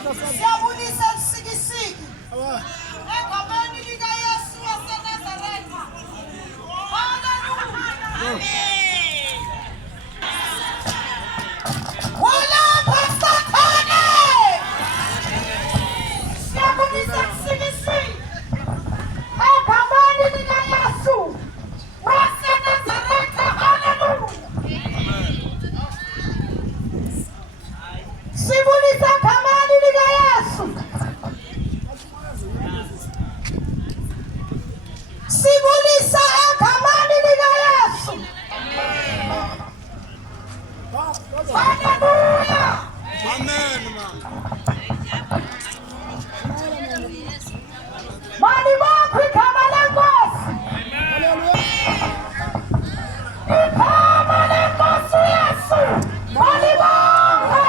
Siyabulisa Lusikisiki. Egameni likaYesu waseNazaretha. Hallelujah. Amen. Wala Pastor Hanxa. Siyabulisa Lusikisiki. Egameni likaYesu waseNazaretha. Hallelujah. Sibulisa egameni likaYesu. Sibulisa egameni likaYesu. Hallelujah. Amen. Mani bonke igama lenkosi. Igama lenkosi uYesu. Mani bonke.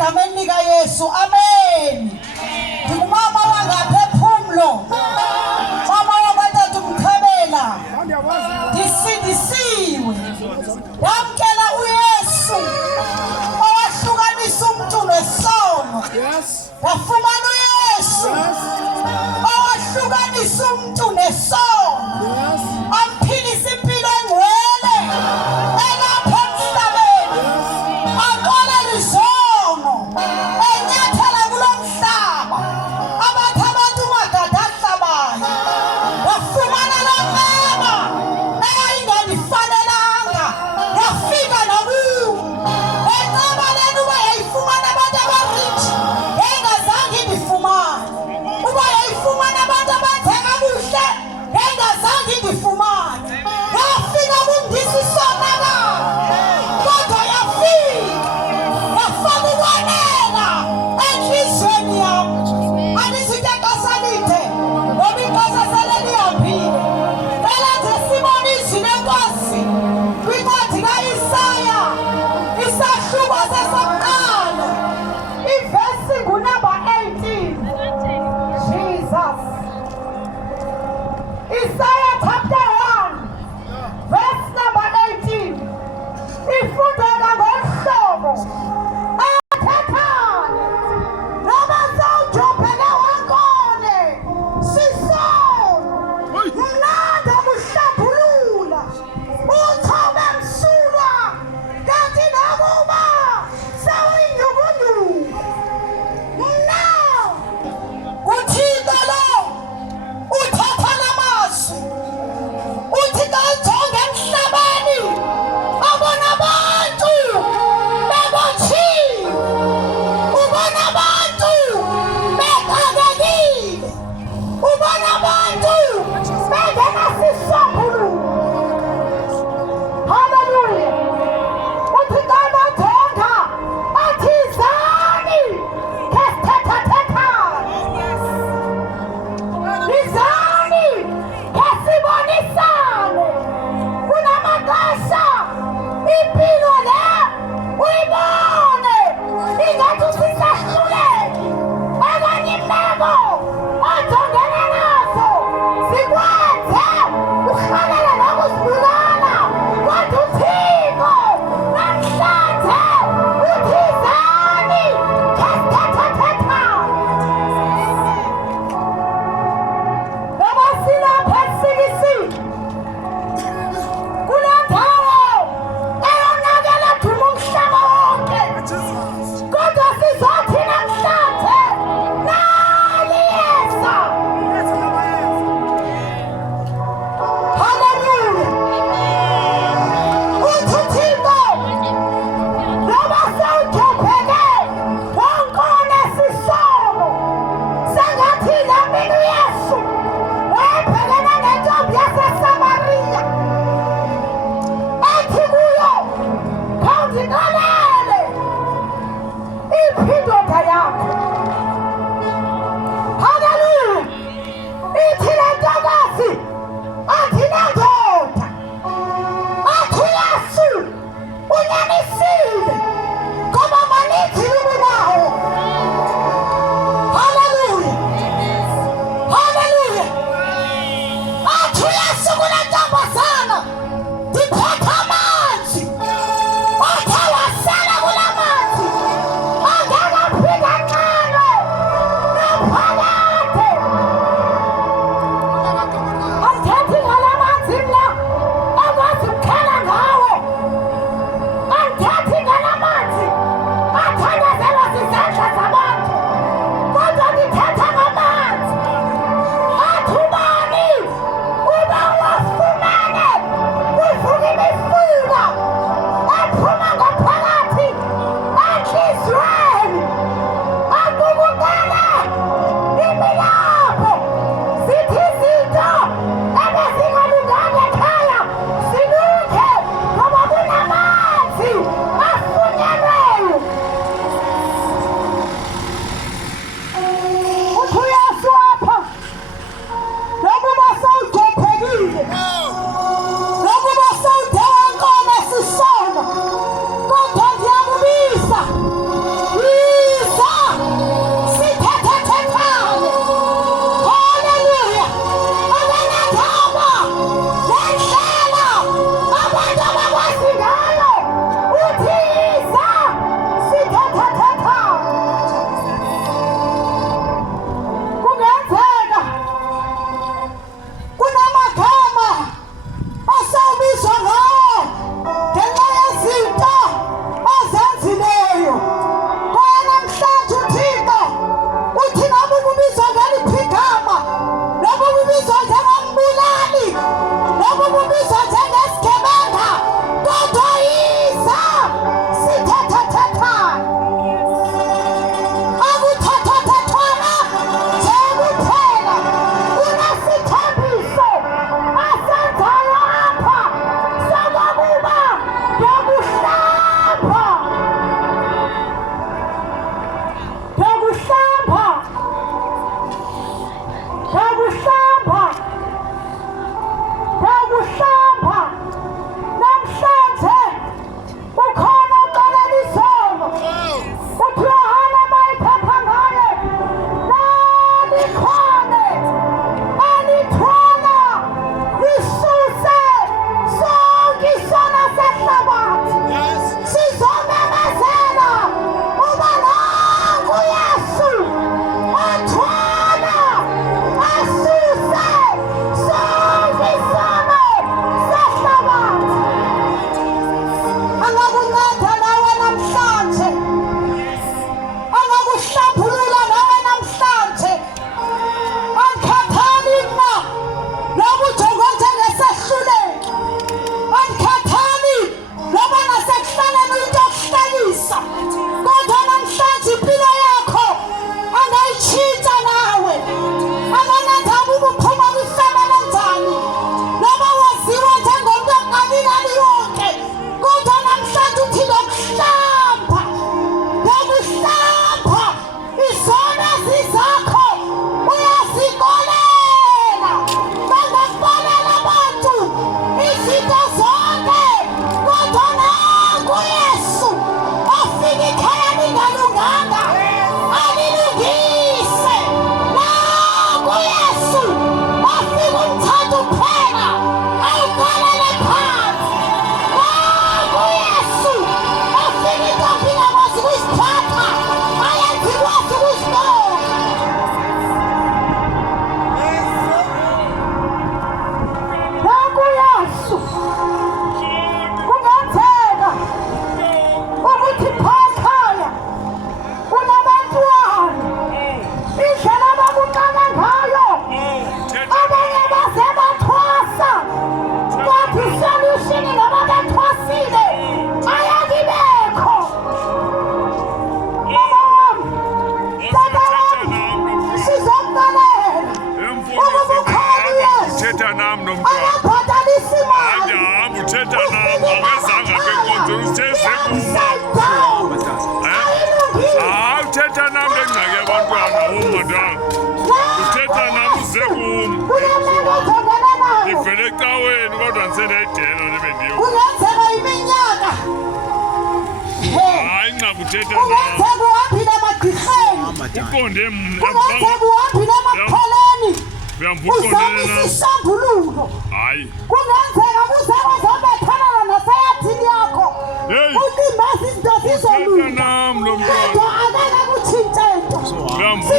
Egameni likaYesu. Amen. Ngumama wangaphefumulo. Mama wabathathu Mcabela. Ndisindisiwe. Yamkela uYesu. Owahlukanisa umuntu nesono. Wafumana uYesu. Owahlukanisa umuntu nesono. Amphilisa impilo engcwele. Elapha emhlabeni. Aqolela izono. Enyathela kulo mhlaba. Abathi abantu ungagada ahlabayo. Wafumana lo mema. Engayinganifanelanga. Yafika nakuwo. Enceba lena uba yayifumana abantu abarich. Engazange indifumane. Uba yayifumana abantu abathenga kuhle.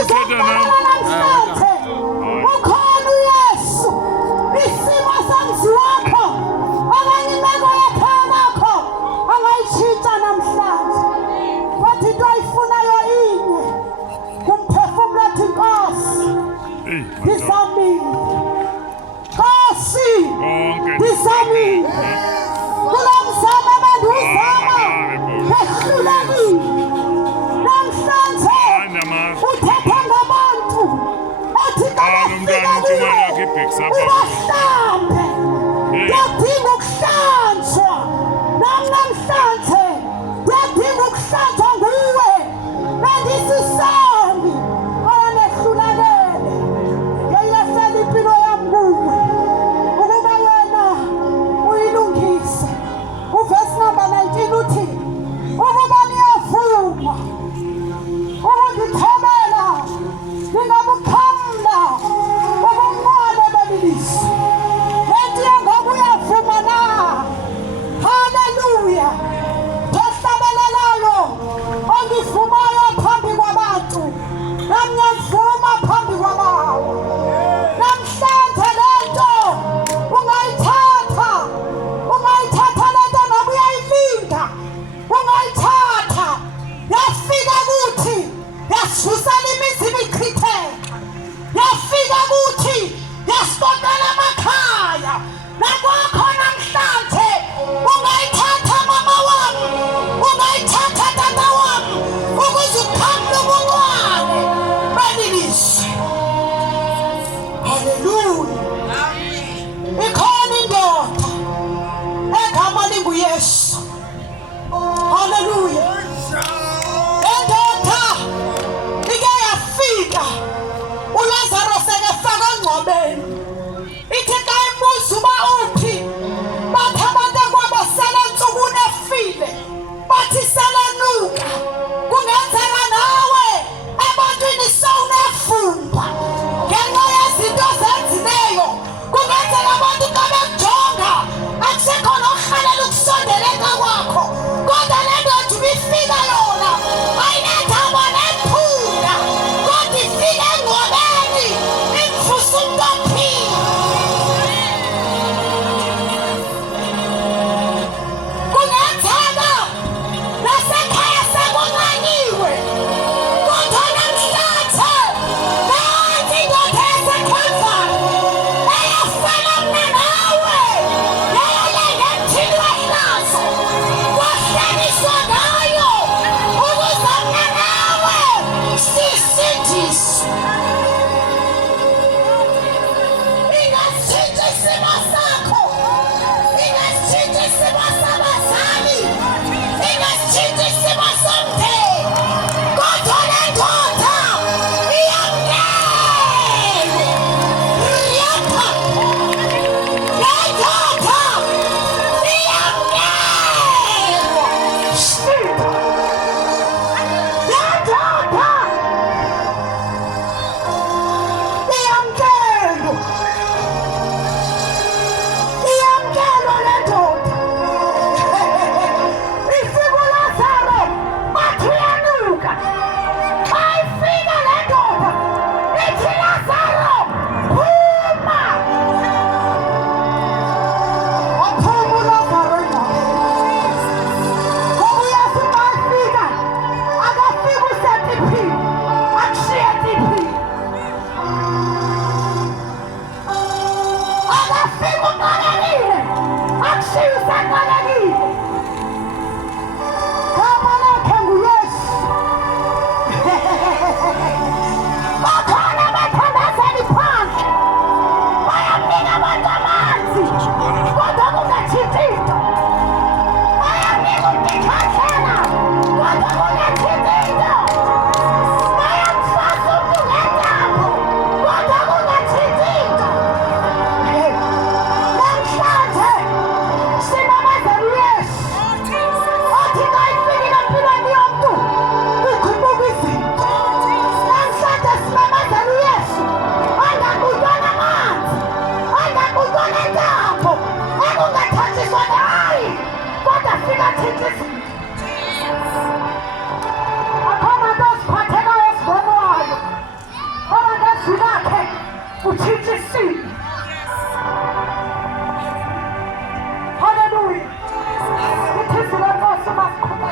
Uthetha namhlanje ukhona uYesu isimo senziwakho okanye imeko yekhaya lakho angayitshintsha namhlanje wathi into ayifunayo inye kumphefumula athi Nkosi ndizamile Nkosi ndizamile kulo mzamo abandiwuzama wehlulekile namhlanje uthetha ngabantu othi kabafikeliwe ubahlambe ndiyadinga ukuhlanjwa namhlanje ndiyadinga ukuhlanjwa nguwe bendisisoni onehlulekele ngeyilahlela impilo yam kuwe ukuba wena uyilungise uvesi number 19 uthi ukuba niyavuma ukundithobela ningabukhamla ubunqwane belilizwi lento ngoba uyavuma izwi lakhe utshintsha isimo. Hallelujah. It is the Lord who must come.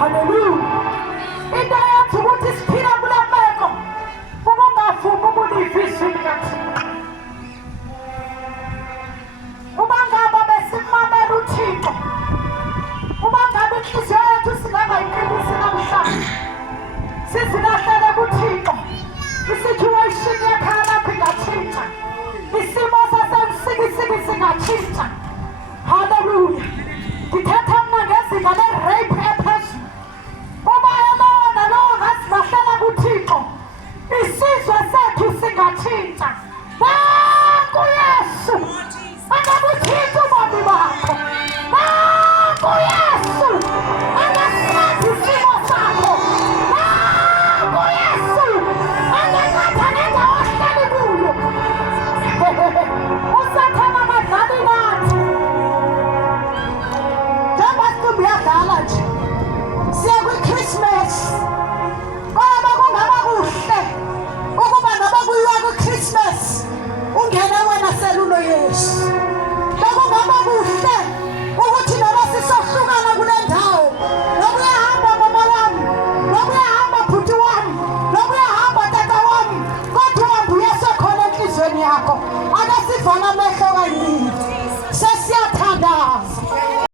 Hallelujah. Into yathi ukuthi siphila kula meko ubungavumi ukulivisa ilikathi. Uma ngabe besimamela uThixo, uma ngabe inhliziyo yethu singayiqinisi namhlanje, sizilahlele kuThixo, isituation yekhaya lakho ingatshintsha, isimo sasemsikisiki singatshintsha. Hallelujah. Ngithetha mna ngezinga le-rape ephezulu. Umoya lowo nalowo ngasilahlela kuThixo, isizwe sethu singatshintsha. Nanku uYesu angabutshintsha ubomi bakho. Nanku uYesu angasinceda isimo sakho. Nanku uYesu angaqatha nendawo ohleli kuyo. Usathana madlali nathi. Uyadala nje siya kwi-Christmas ngoba kungaba kuhle ukuba noba kuyiwa kwi-Christmas ungena wena selulo Yesu.